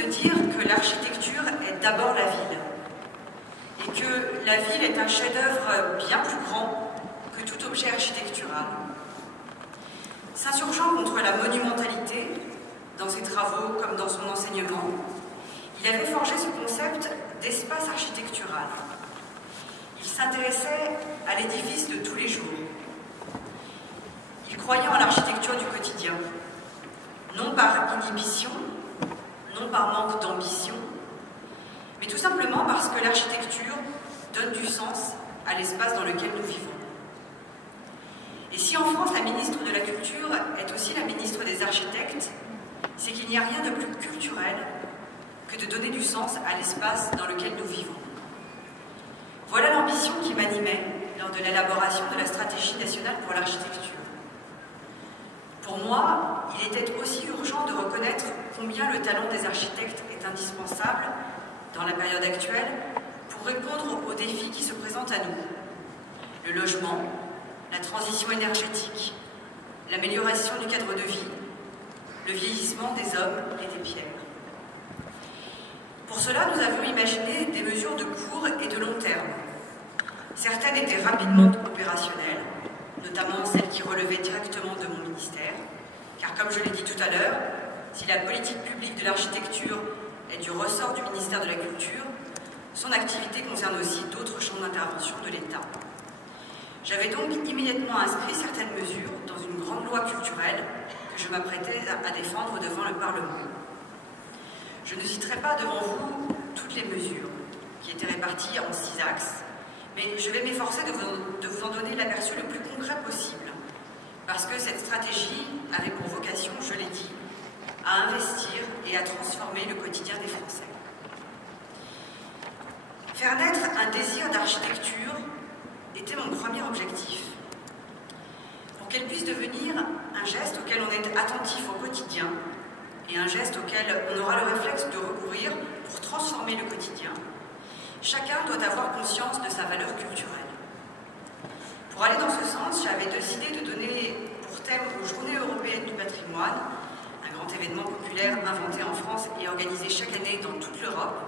de dire que l'architecture est d'abord la ville et que la ville est un chef-d'œuvre bien plus grand que tout objet architectural. S'insurgeant contre la monumentalité, dans ses travaux comme dans son enseignement, il avait forgé ce concept d'espace architectural. Il s'intéressait à l'édifice de tous les jours. Il croyait en l'architecture du quotidien, non par inhibition, non par manque d'ambition, mais tout simplement parce que l'architecture donne du sens à l'espace dans lequel nous vivons. Et si en France, la ministre de la Culture est aussi la ministre des Architectes, c'est qu'il n'y a rien de plus culturel que de donner du sens à l'espace dans lequel nous vivons. Voilà l'ambition qui m'animait lors de l'élaboration de la stratégie nationale pour l'architecture. Pour moi, il était aussi urgent de reconnaître combien le talent des architectes est indispensable dans la période actuelle pour répondre aux défis qui se présentent à nous. Le logement, la transition énergétique, l'amélioration du cadre de vie, le vieillissement des hommes et des pierres. Pour cela, nous avions imaginé des mesures de court et de long terme. Certaines étaient rapidement opérationnelles, notamment celles qui relevaient directement de mon ministère, car comme je l'ai dit tout à l'heure, si la politique publique de l'architecture est du ressort du ministère de la Culture, son activité concerne aussi d'autres champs d'intervention de l'État. J'avais donc immédiatement inscrit certaines mesures dans une grande loi culturelle que je m'apprêtais à défendre devant le Parlement. Je ne citerai pas devant vous toutes les mesures, qui étaient réparties en 6 axes, mais je vais m'efforcer de vous en donner l'aperçu le plus concret possible, parce que cette stratégie avait pour vocation, je l'ai dit, à investir et à transformer le quotidien des Français. Faire naître un désir d'architecture était mon premier objectif. Pour qu'elle puisse devenir un geste auquel on est attentif au quotidien et un geste auquel on aura le réflexe de recourir pour transformer le quotidien, chacun doit avoir conscience de sa valeur culturelle. Pour aller dans ce sens, j'avais décidé de donner pour thème aux Journées européennes du patrimoine, un grand événement populaire inventé en France et organisé chaque année dans toute l'Europe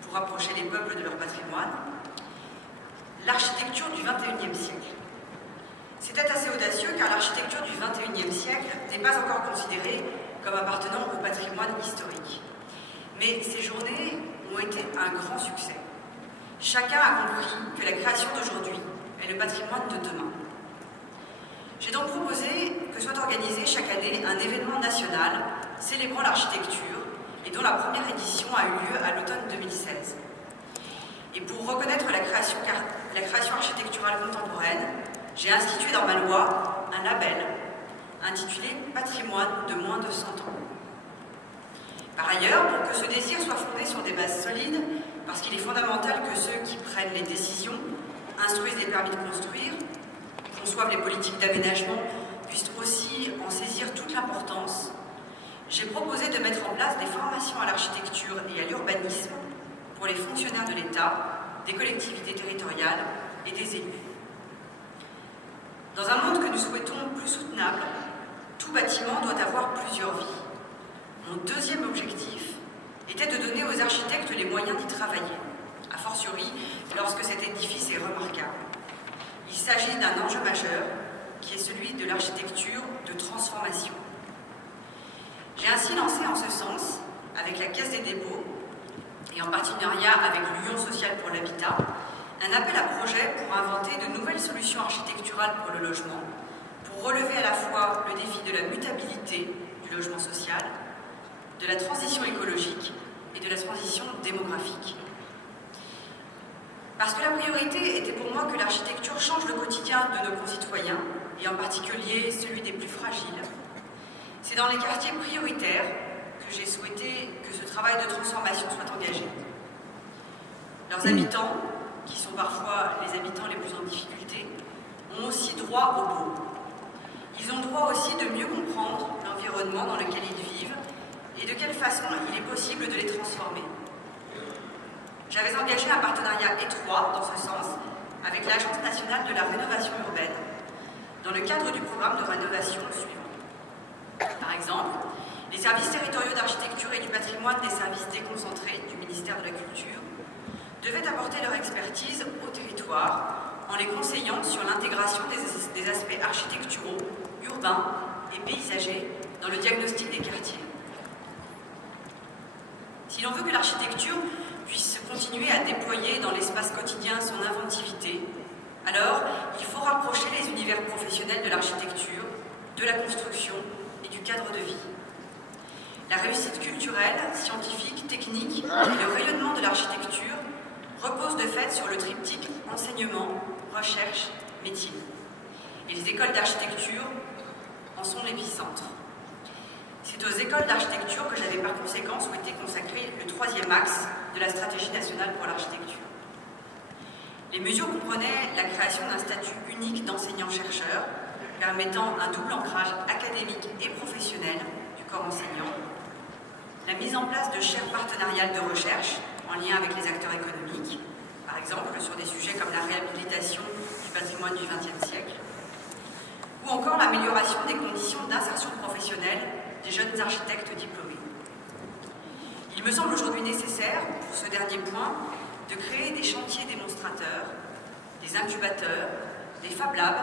pour rapprocher les peuples de leur patrimoine, l'architecture du XXIe siècle. C'était assez audacieux car l'architecture du XXIe siècle n'est pas encore considérée comme appartenant au patrimoine historique. Mais ces journées ont été un grand succès. Chacun a compris que la création d'aujourd'hui est le patrimoine de demain. J'ai donc proposé que soit organisé chaque année un événement national célébrant l'architecture et dont la première édition a eu lieu à l'automne 2016. Et pour reconnaître la création architecturale contemporaine, j'ai institué dans ma loi un label intitulé « Patrimoine de moins de 100 ans ». Par ailleurs, pour que ce désir soit fondé sur des bases solides, parce qu'il est fondamental que ceux qui prennent les décisions, instruisent les permis de construire, conçoivent les politiques d'aménagement, puissent aussi en saisir toute l'importance, j'ai proposé de mettre en place des formations à l'architecture et à l'urbanisme pour les fonctionnaires de l'État, des collectivités territoriales et des élus. Dans un monde que nous souhaitons plus soutenable, tout bâtiment doit avoir plusieurs vies. Mon deuxième objectif était de donner aux architectes les moyens d'y travailler, a fortiori lorsque cet édifice est remarquable. Il s'agit d'un enjeu majeur qui est celui de l'architecture de transformation. J'ai ainsi lancé en ce sens, avec la Caisse des dépôts et en partenariat avec l'Union sociale pour l'habitat, un appel à projet pour inventer de nouvelles solutions architecturales pour le logement, pour relever à la fois le défi de la mutabilité du logement social, de la transition écologique et de la transition démographique. Parce que la priorité était pour moi que l'architecture change le quotidien de nos concitoyens, et en particulier celui des plus fragiles. C'est dans les quartiers prioritaires que j'ai souhaité que ce travail de transformation soit engagé. Leurs habitants, qui sont parfois les habitants les plus en difficulté, ont aussi droit au beau. Ils ont droit aussi de mieux comprendre l'environnement dans lequel ils vivent et de quelle façon il est possible de les transformer. J'avais engagé un partenariat étroit dans ce sens avec l'Agence nationale de la rénovation urbaine dans le cadre du programme de rénovation suivant. Par exemple, les services territoriaux d'architecture et du patrimoine des services déconcentrés du ministère de la Culture devaient apporter leur expertise au territoire en les conseillant sur l'intégration des aspects architecturaux, urbains et paysagers dans le diagnostic des quartiers. Si l'on veut que l'architecture puisse continuer à déployer dans l'espace quotidien son inventivité, alors il faut rapprocher les univers professionnels de l'architecture, de la construction et du cadre de vie. La réussite culturelle, scientifique, technique et le rayonnement de l'architecture reposent de fait sur le triptyque enseignement, recherche, métier. Et les écoles d'architecture en sont l'épicentre. C'est aux écoles d'architecture que j'avais par conséquent souhaité consacrer le troisième axe de la stratégie nationale pour l'architecture. Les mesures comprenaient la création d'un statut unique d'enseignant-chercheur, permettant un double ancrage académique et professionnel du corps enseignant, la mise en place de chaires partenariales de recherche en lien avec les acteurs économiques, par exemple sur des sujets comme la réhabilitation du patrimoine du XXe siècle, ou encore l'amélioration des conditions d'insertion professionnelle des jeunes architectes diplômés. Il me semble aujourd'hui nécessaire, pour ce dernier point, de créer des chantiers démonstrateurs, des incubateurs, des Fab Labs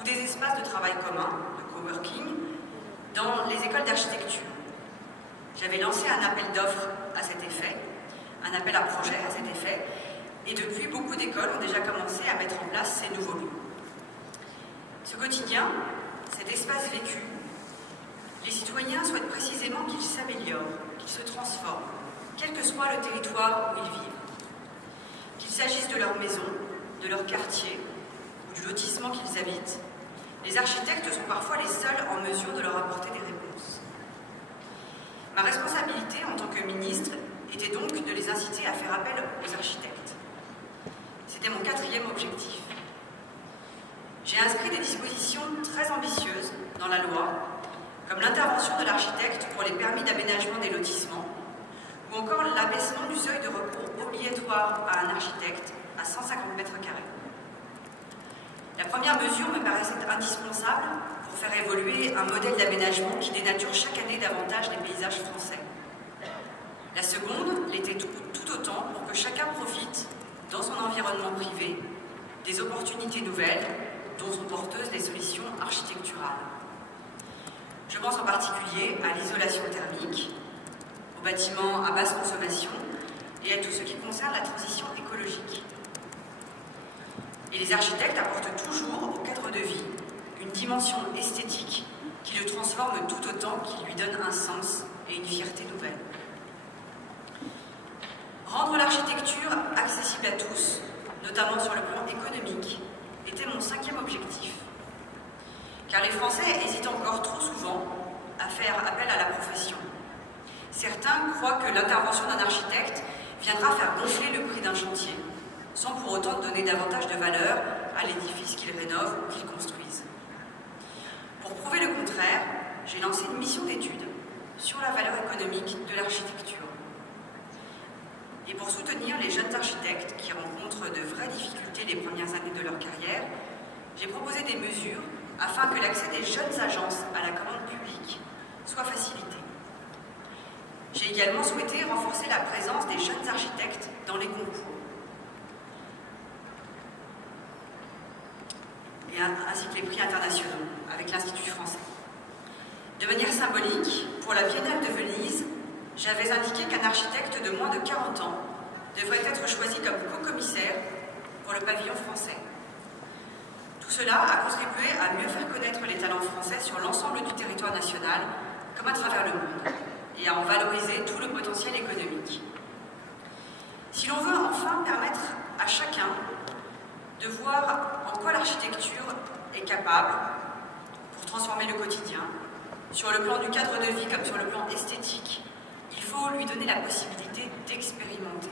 ou des espaces de travail communs, de coworking, dans les écoles d'architecture. J'avais lancé un appel d'offres à cet effet, un appel à projet à cet effet, et depuis, beaucoup d'écoles ont déjà commencé à mettre en place ces nouveaux lieux. Ce quotidien, cet espace vécu, les citoyens souhaitent précisément qu'il s'améliore, qu'il se transforme, quel que soit le territoire où ils vivent. Qu'il s'agisse de leur maison, de leur quartier ou du lotissement qu'ils habitent, les architectes sont parfois les seuls en mesure de leur apporter des réponses. Ma responsabilité en tant que ministre était donc de les inciter à faire appel aux architectes. C'était mon quatrième objectif. J'ai inscrit des dispositions très ambitieuses dans la loi, comme l'intervention de l'architecte pour les permis d'aménagement des lotissements, ou encore l'abaissement du seuil de recours obligatoire à un architecte à 150 mètres carrés. La première mesure me paraissait indispensable pour faire évoluer un modèle d'aménagement qui dénature chaque année davantage les paysages français. La seconde l'était tout autant pour que chacun profite, dans son environnement privé, des opportunités nouvelles dont sont porteuses les solutions architecturales. Je pense en particulier à l'isolation thermique, aux bâtiments à basse consommation et à tout ce qui concerne la transition écologique. Et les architectes apportent toujours au cadre de vie une dimension esthétique qui le transforme tout autant qu'il lui donne un sens et une fierté nouvelle. Rendre l'architecture accessible à tous, notamment sur le plan économique, était mon cinquième objectif. Car les Français hésitent encore trop souvent à faire appel à la profession. Certains croient que l'intervention d'un architecte viendra faire gonfler le prix d'un chantier, sans pour autant donner davantage de valeur à l'édifice qu'ils rénovent ou qu'ils construisent. Pour prouver le contraire, j'ai lancé une mission d'étude sur la valeur économique de l'architecture. Et pour soutenir les jeunes architectes qui rencontrent de vraies difficultés les premières années de leur carrière, j'ai proposé des mesures afin que l'accès des jeunes agences à la commande publique soit facilité. J'ai également souhaité renforcer la présence des jeunes architectes dans les concours, et ainsi que les prix internationaux avec l'Institut français. De manière symbolique, pour la Biennale de Venise, j'avais indiqué qu'un architecte de moins de 40 ans devrait être choisi comme co-commissaire pour le pavillon français. Tout cela a contribué à mieux faire connaître les talents français sur l'ensemble du territoire national, comme à travers le monde, et à en valoriser tout le potentiel économique. Si l'on veut enfin permettre à chacun de voir en quoi l'architecture est capable pour transformer le quotidien, sur le plan du cadre de vie comme sur le plan esthétique, il faut lui donner la possibilité d'expérimenter.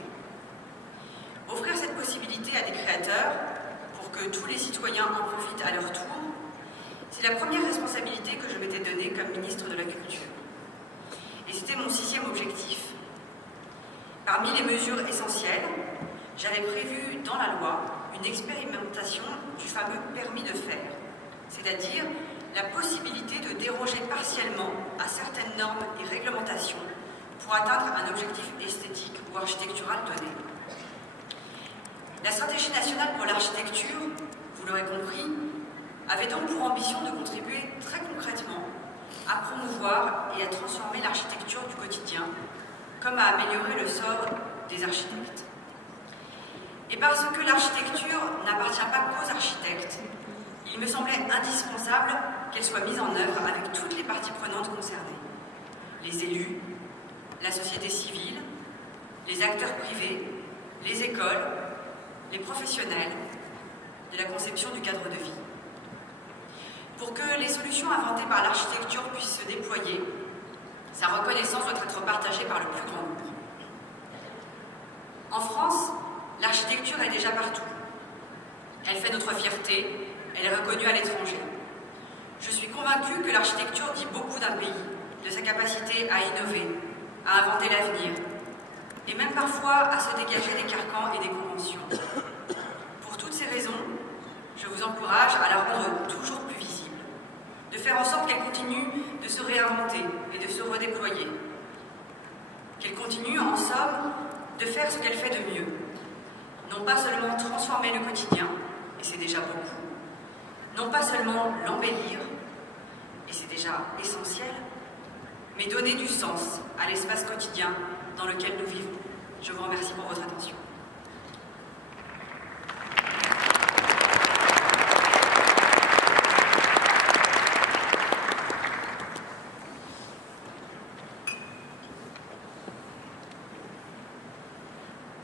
Offrir cette possibilité à des créateurs pour que tous les citoyens en profitent à leur tour, c'est la première responsabilité que je m'étais donnée comme ministre de la Culture. Et c'était mon sixième objectif. Parmi les mesures essentielles, j'avais prévu dans la loi une expérimentation du fameux permis de faire, c'est-à-dire la possibilité de déroger partiellement à certaines normes et réglementations pour atteindre un objectif esthétique ou architectural donné. La stratégie nationale pour l'architecture, vous l'aurez compris, avait donc pour ambition de contribuer très concrètement à promouvoir et à transformer l'architecture du quotidien, comme à améliorer le sort des architectes. Et parce que l'architecture n'appartient pas qu'aux architectes, il me semblait indispensable qu'elle soit mise en œuvre avec toutes les parties prenantes concernées. Les élus, la société civile, les acteurs privés, les écoles, les professionnels de la conception du cadre de vie. Pour que les solutions inventées par l'architecture puissent se déployer, sa reconnaissance doit être partagée par le plus grand nombre. En France, l'architecture est déjà partout. Elle fait notre fierté, elle est reconnue à l'étranger. Je suis convaincue que l'architecture dit beaucoup d'un pays, de sa capacité à innover, à inventer l'avenir, et même parfois à se dégager des carcans et des conventions. Pour toutes ces raisons, je vous encourage à la rendre toujours plus visible, de faire en sorte qu'elle continue de se réinventer et de se redéployer, qu'elle continue, en somme, de faire ce qu'elle fait de mieux. Non pas seulement transformer le quotidien, et c'est déjà beaucoup, non pas seulement l'embellir, et c'est déjà essentiel, mais donner du sens à l'espace quotidien dans lequel nous vivons. Je vous remercie pour votre attention.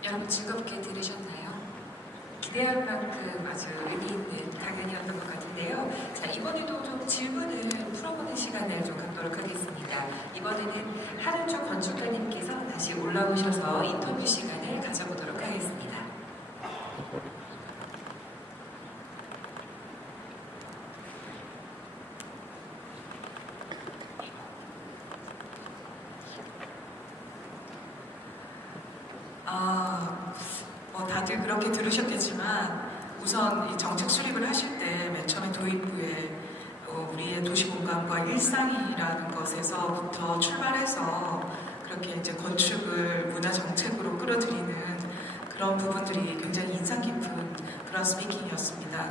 여러분 즐겁게 들으셨나요? 기대한 만큼 아주 의미 있는 강연이었던 것 같은데요. 자, 이번에도 좀 질문을 풀어보는 시간을 좀 갖도록 하겠습니다. 이번에는 하른조 건축가님께서 다시 올라오셔서 인터뷰 시간을 가져보도록 하겠습니다. 다들 그렇게 들으셨겠지만 우선 이 정책 수립을 하실 때 맨 처음에 도입부에 우리의 도시공간과 일상이라는 것에서부터 출발해서 그렇게 이제 건축을 문화 정책으로 끌어들이는 그런 부분들이 굉장히 인상 깊은 그런 스피킹이었습니다.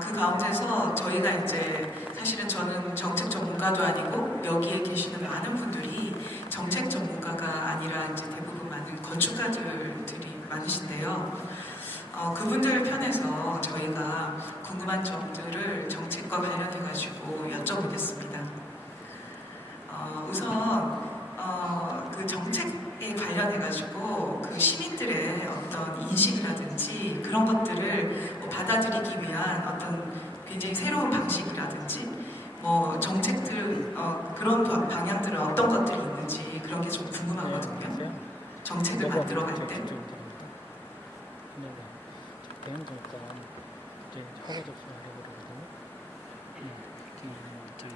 그 가운데서 저희가 이제 사실은 저는 정책 전문가도 아니고 여기에 계시는 많은 분들이 정책 전문가가 아니라 이제 대부분 많은 건축가들이 많으신데요. 그분들 편에서 저희가 궁금한 점들을 정책과 관련해가지고 여쭤보겠습니다. 우선 그 정책에 관련해가지고 그 시민들의 어떤 인식이라든지 그런 것들을 받아들이기 위한 어떤 굉장히 새로운 방식이라든지 뭐 정책들 그런 방향들은 어떤 것들이 있는지 그런 게 좀 궁금하거든요. 정책을 만들어갈 때. 배운 거니까 이제 허가 접수하려고 그러거든요. 이렇게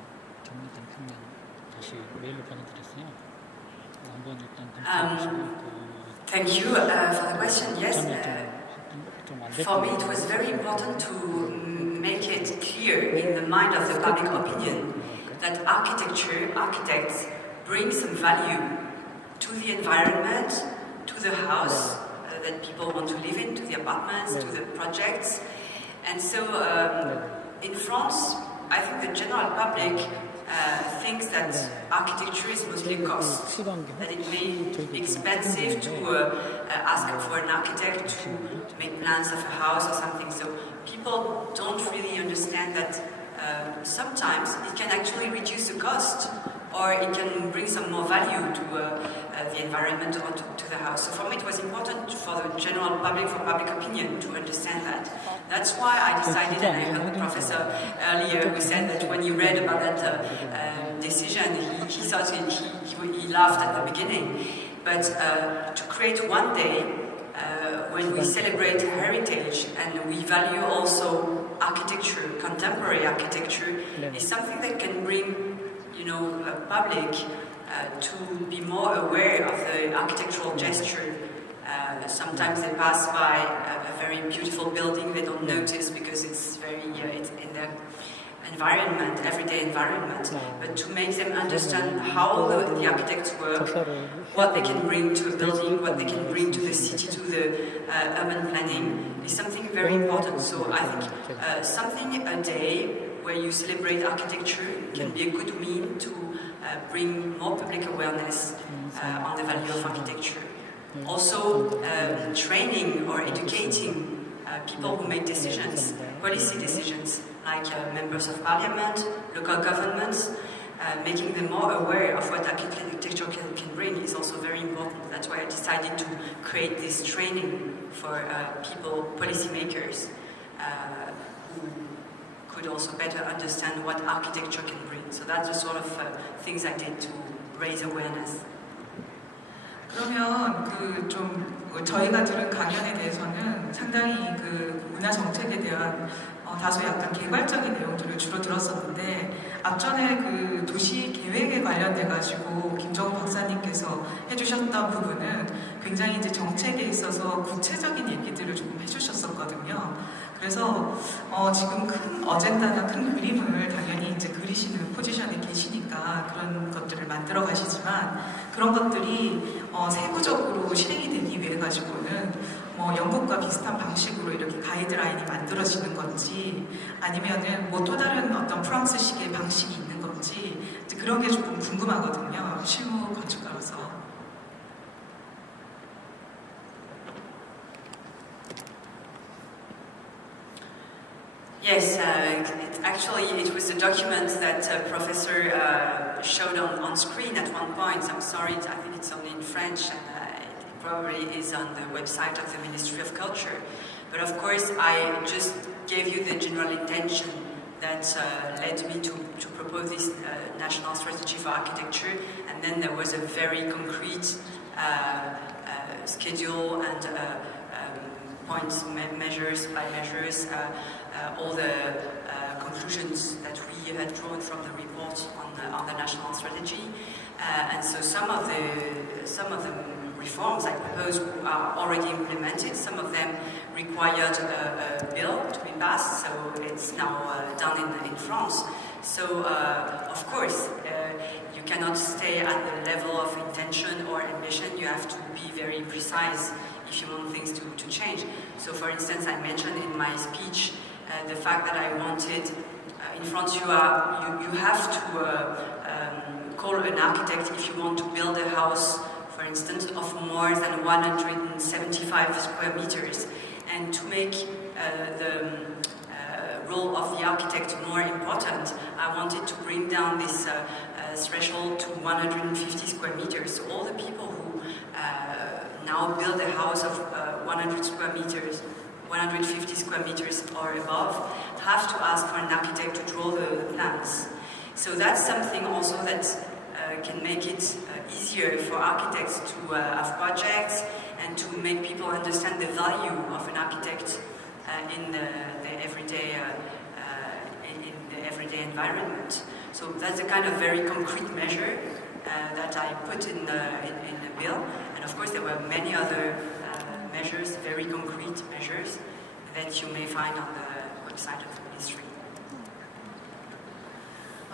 정리된 표면 다시 메일로 보내드렸어요. 한번 일단 Thank you for the question. Yes, for me it was very important to make it clear in the mind of the public opinion that architects bring some value to the environment, to the house that people want to live in, to the apartments, to the projects. And so in France, I think the general public thinks that architecture is mostly cost, that it may be expensive to ask for an architect to make plans of a house or something. So people don't really understand that sometimes it can actually reduce the cost, or it can bring some more value to the environment or to the house. So for me it was important for the general public, for public opinion, to understand that. That's why I decided, and I heard the professor earlier who said that when he read about that decision, he thought he laughed at the beginning. But to create one day when we celebrate heritage and we value also architecture, contemporary architecture, is something that can bring public to be more aware of the architectural gesture. Sometimes they pass by a very beautiful building, they don't notice because it's very it's in there. environment, everyday environment, but to make them understand how the architects work, what they can bring to a building, what they can bring to the city, to the urban planning, is something very important. So I think something a day where you celebrate architecture can be a good mean to bring more public awareness on the value of architecture. Also, training or educating people who make decisions, policy decisions, like members of parliament, local governments, making them more aware of what architecture can bring is also very important. That's why I decided to create this training for people, policymakers, who could also better understand what architecture can bring. So that's the sort of things I did to raise awareness. 그러면 저희가 들은 강연에 대해서는 상당히 문화 정책에 대한 다소 약간 개괄적인 내용들을 주로 들었었는데, 앞전에 도시 계획에 관련돼 가지고 김정우 박사님께서 해주셨던 부분은 굉장히 이제 정책에 있어서 구체적인 얘기들을 조금 해주셨었거든요. 그래서 지금 큰 어젠다나 큰 그림을 당연히 이제 그리시는 포지션에 계시니까 그런 것들을 만들어 가시지만, 그런 것들이 세부적으로 실행이 되기 위해 가지고는 영국과 비슷한 방식으로 이렇게 가이드라인이 만들어지는 건지, 아니면은 또 다른 어떤 프랑스식의 방식이 있는 건지, 그런 게 조금 궁금하거든요, 실무 건축가로서. Yes, actually it was the document that Professor showed on screen at one point. I'm sorry, I think it's only in French, and it probably is on the website of the Ministry of Culture. But of course, I just gave you the general intention that led me to propose this national strategy for architecture, and then there was a very concrete schedule and points, measures by measures, all the conclusions that we had drawn from the report on the national strategy, and so some of the reforms I proposed are already implemented. Some of them required a bill to be passed, so it's now done in France. So of course, you cannot stay at the level of intention or ambition. You have to be very precise if you want things to change. So for instance, I mentioned in my speech the fact that I wanted, in France you have to call an architect if you want to build a house, for instance, of more than 175 square meters. And to make the role of the architect more important, I wanted to bring down this threshold to 150 square meters. So all the people who now build a house of 100 square meters, 150 square meters or above, have to ask for an architect to draw the plans. So that's something also that can make it easier for architects to have projects and to make people understand the value of an architect in the everyday environment. So that's a kind of very concrete measure that I put in the bill. And of course, there were many other measures, very concrete measures, that you may find on the website of the ministry.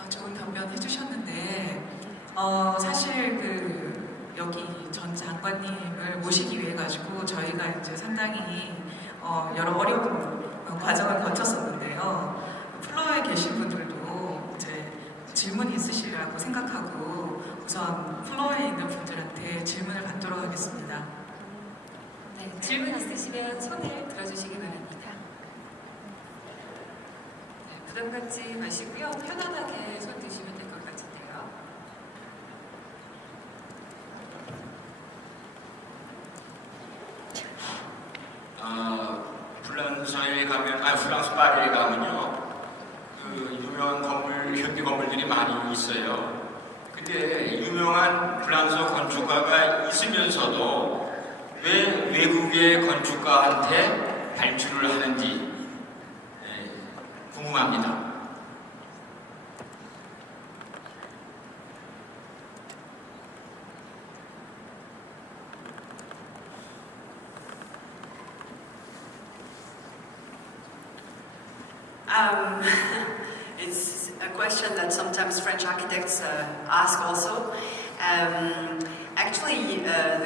좋은 답변 해주셨는데, 사실 여기 전 장관님을 모시기 위해 가지고 저희가 이제 상당히 여러 어려운 과정을 거쳤었는데요. 플로어에 계신 분들도 이제 질문이 있으시리라고 생각하고 우선 플로어에 있는 분들한테 질문을 받도록 하겠습니다. 네, 질문 있으시면 손을 들어주시기 바랍니다. 네, 부담 갖지 마시고요. 편안하게 손 드시면 될 것 같은데요. 프랑스 파리에 가면요, 유명한 건물, 현대 건물들이 많이 있어요. 근데 유명한 프랑스 건축가가 있으면서도 왜 외국의 건축가한테 발주를 하는지 궁금합니다. it's a question that sometimes French architects ask also. Actually, the